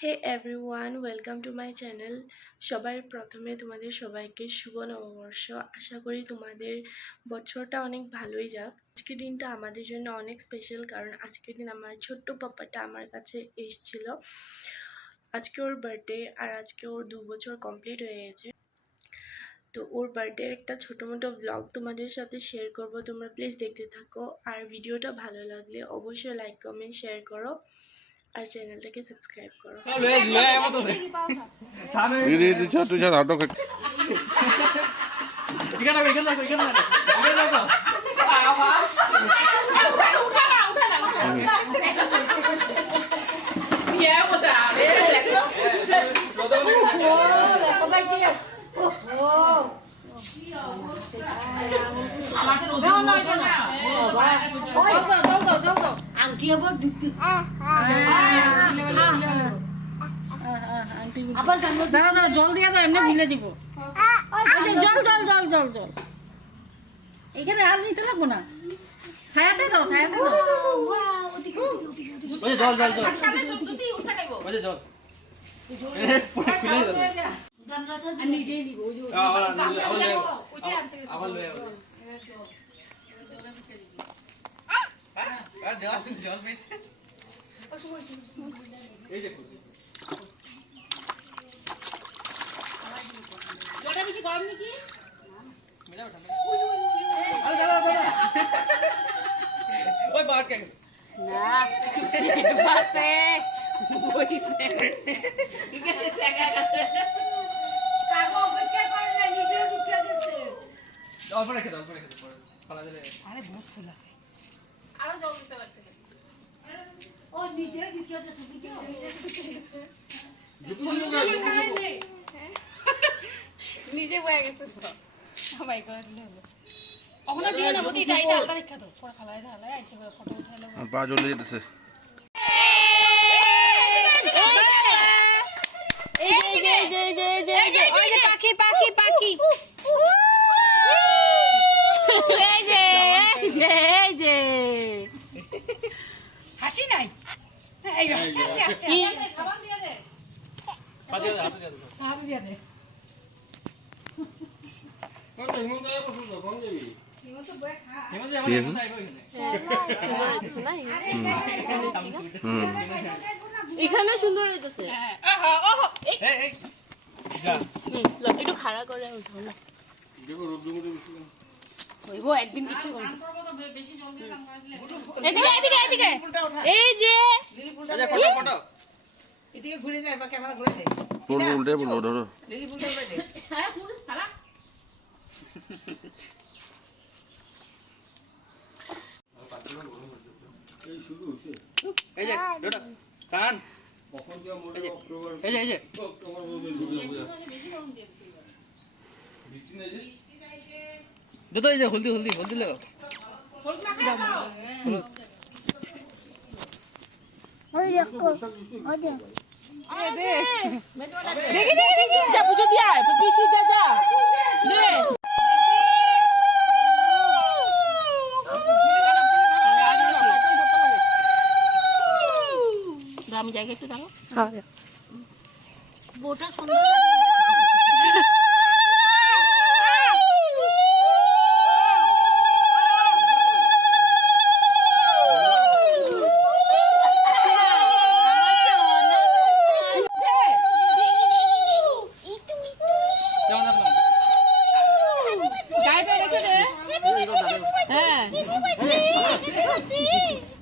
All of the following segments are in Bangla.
Hey everyone, welcome to my channel. সবার প্রথমে তোমাদের সবাইকে শুভ নববর্ষ। আশা করি তোমাদের বছরটা অনেক ভালোই যাক। আজকের দিনটা আমাদের জন্য অনেক স্পেশাল, কারণ আজকের দিন আমার ছোট্ট পাপ্পাটা আমার কাছে এসেছিল। আজকে ওর বার্থডে, আর আজকে ওর 2 বছর কমপ্লিট হয়ে গেছে। তো ওর বার্থডের একটা ছোটো মোটো ব্লগ তোমাদের সাথে শেয়ার করব, তোমরা প্লিজ দেখতে থাকো। আর ভিডিওটা ভালো লাগলে অবশ্যই লাইক কমেন্ট শেয়ার করো, আর চ্যানেলটাকে সাবস্ক্রাইব করো। আংটি আবার ঢুকতে আবার দাঁড়া দাঁড়া, জল দিয়ে দাও, এমনি ভিলে দিব। জল জল জল জল জল এখানে আর নিতে লাগবো না, ছায়াতে দাও, ছায়াতে দাও। জল জল জল জল নিজেই দিব। জলটা বেশি গরম নাকি? না পাশে বইছে কাগো অপেক্ষা করে না, নিজে ঢুকে গেছে। অল্প রেখে দাও, অল্প রেখে দাও, পরে ফালা দিলে। আরে বহুত ফুল আছে, আরো জল দিতে লাগছে। ও নিজে ঢুকে গেছে, নিজে বয়ে গেছে তো। সবাই করে দিলে হলো। ওখানে দিও না, বদি এটা এটা আলতা রেখা দাও, পরে ফালায় ঢালায় এসে ফটো উঠাইলো। পা জ্বলে যেতেছে। পাখি পাখি পাখি হাসি নাই। এখানে সুন্দর হইতেছে, একটু খাড়া করে উঠো না, হইব একদিন কিছু এদিকে এদিকে এদিকে। এই যে এদিকে ঘুরে যায় বা ক্যামেরা ঘুরে দেয়, পড়বো, উল্টে পড়বো, ধরো। লিলি ফুলটা উল্টে দে। এই যে ডোডা সান এই যে এই যে দুটো এই যে হলদি হলদি হলদি লাগাও। দেখি দেখি দেখি যা পুজো দিয়া পিসি যা যা নে আমি জায়গা একটু দাও। হ্যাঁ বোটা সুন্দর।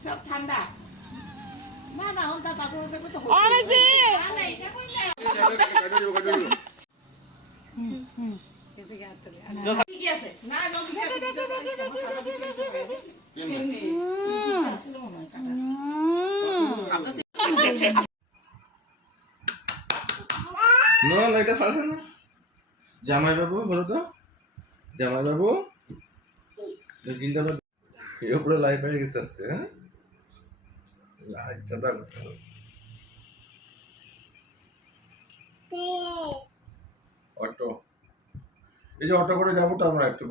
সব ঠান্ডা না না ওটা তাতে দেখো তো কি আছে না জলদি জামাই বাবু বলো তো, জামাই বাবু জিন্দাবাদ। এ পুরো লাইফ হয়ে গেছে আজকে। হ্যাঁ, আচ্ছা দাও অটো, এই যে অটো করে যাবো তো আমরা একটু।